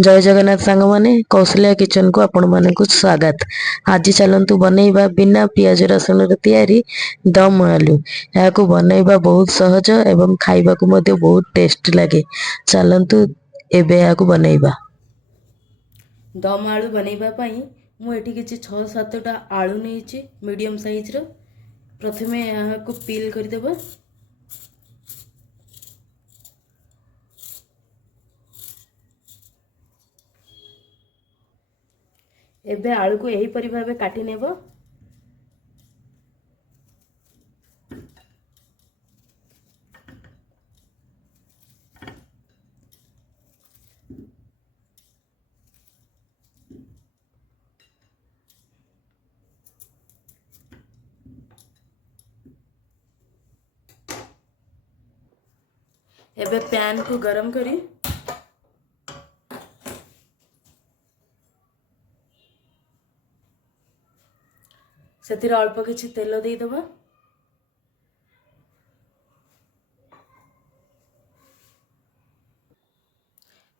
जय जगन्नाथ सांग माने कौशल्या किचन को आपण मानकु स्वागत। आज चलंतु बनैबा बिना पियाज रसुन रे तैयारी दम आलू। याको बनैबा बहुत सहज एवं खाइबा को मध्ये बहुत टेस्ट लागे। चलंतु एबे याको बनैबा। दम आलू बनैबा पई मु एठी किछि 6-7टा आलू नेछि मीडियम साइज रो। प्रथमे याको पील कर देबो। एबे आलू को एही परि भाबे काटी नेबो। एबे पैन को गरम करी सेतिर अल्प किछि तेल देई दबा।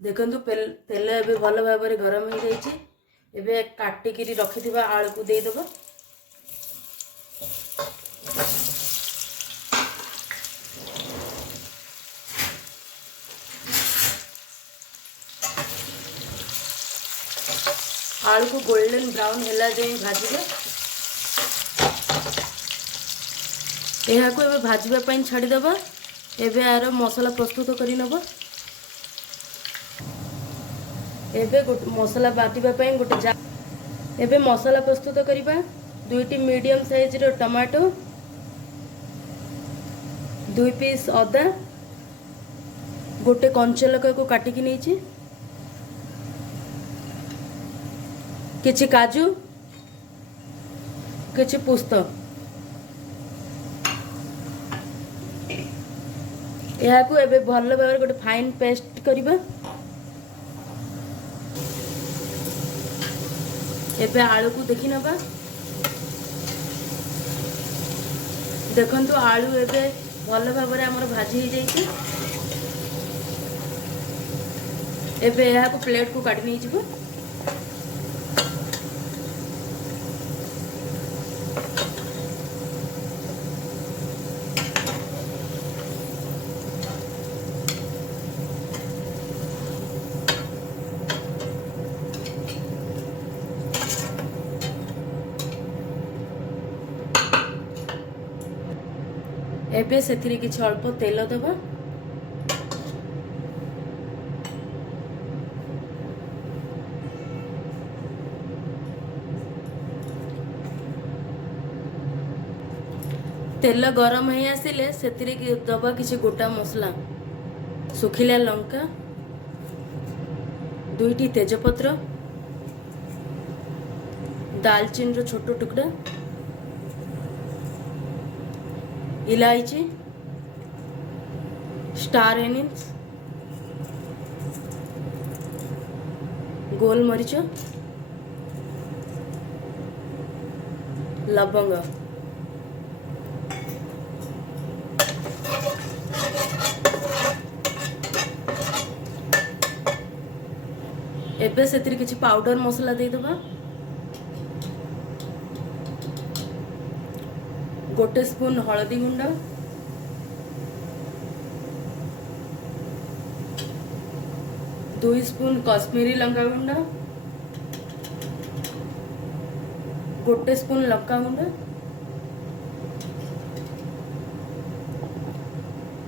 देखंतु तेल एबे भल भाबरे गरम हो जाइछि। एबे काटी किरी रखिथिबा आलू को देई दबा। आलू को गोल्डन ब्राउन होला जाय भाजिबे। यहाँ को एबे भाजिबा पई छाड़ी दबा। एबे आरो मसाला प्रस्तुत करि नबो। एबे मसाला बाटिबा पई गोटे जा एबे मसाला प्रस्तुत करिबा। 2टी मीडियम साइज रो टमाटो, 2 पीस अदा, गोटे कंचा लका को काटी कि नेछि, किछि काजू, किछि पुस्त। यहाँ को एबे भल भाबरे गोटे फाइन पेस्ट करिबा। एबे आलू को देखि नबा। देखंतु आलू एबे भल भाबरे हमर भाजी हो जाइछि। एबे यहाँ को प्लेट को काटी नै जिवो। एबे सेथिरे किछि अल्प तेल देबा। तेल गरम हो आसिले सेथिरे दबा किछि गोटा मसला, सुखिला लंका, 2टी तेजपत्र, दालचीनी रो छोटो टुकड़ा, इलायची, स्टार एनिस, गोल मरीच, लवंग। एबे सेतिर किछि पाउडर मसला दे दबा। गोटे स्पून हळदी गुंड, 2 स्पून कश्मीरी लंका गुंड, गोटे स्पून लंका गुंड,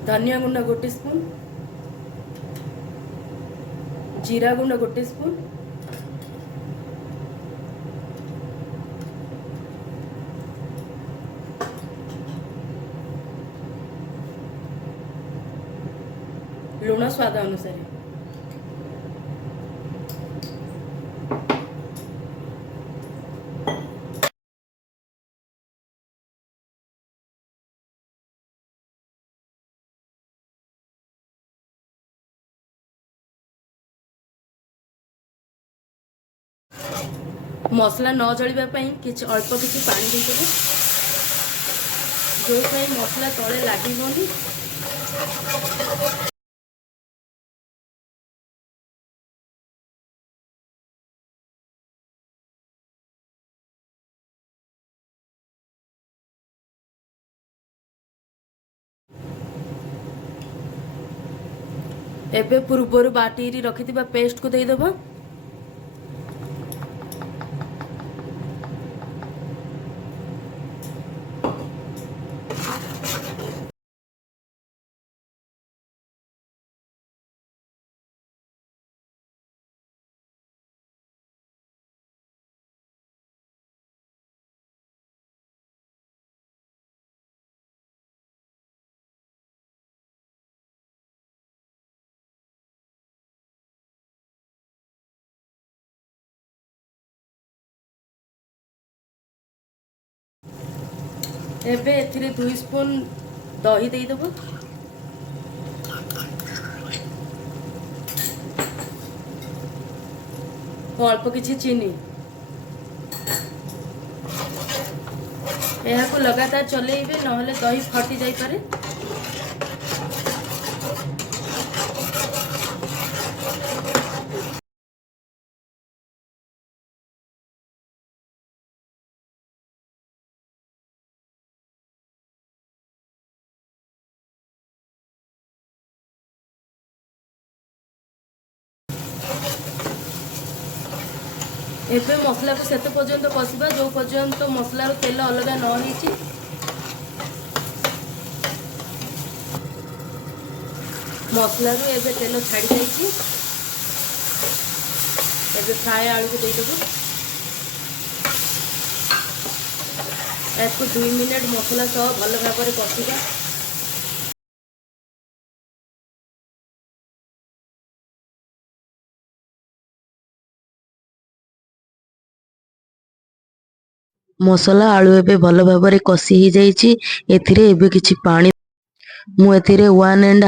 धनिया गुंड गोटे स्पून, जीरा गुंड गोटे स्पून, लुण स्वाद अनुसार। मसला न जलिबा पई किछि अल्प किछि पानी दे देबे, जो मसला तले लागिबोनी। ଏବେ ପୂର୍ବରୁ ବାଟିରି ରଖିଥିବା ପେଷ୍ଟକୁ ଦେଇଦେବ। ଏବେ ଏଥିରେ 2 ସ୍ପୁନ୍ ଦହି ଦେଇଦେବ। ଅଳ୍ପ କିଛି ଚିନି। ଏହାକୁ ଲଗାତାର ଚଲେଇବେ, ନହେଲେ ଦହି ଫଟି ଯାଇପାରେ। ଏବେ ମସଲାକୁ ସେତେ ପର୍ଯ୍ୟନ୍ତ କଷିବା ଯେଉଁ ପର୍ଯ୍ୟନ୍ତ ମସଲାର ତେଲ ଅଲଗା ନ ହେଇଛି। ମସଲାରୁ ଏବେ ତେଲ ଛାଡ଼ି ଯାଇଛି। ଏବେ ଫ୍ରାଏ ଆଳୁକୁ ଦେଇଦେବୁ। ଏହାକୁ 2 ମିନିଟ୍ ମସଲା ସହ ଭଲ ଭାବରେ କଷିବା। ମସଲା ଆଳୁ ଏବେ ଭଲ ଭାବରେ କଷି ହେଇଯାଇଛି। ଏଥିରେ ଏବେ କିଛି ପାଣି, ମୁଁ ଏଥିରେ 1 1/2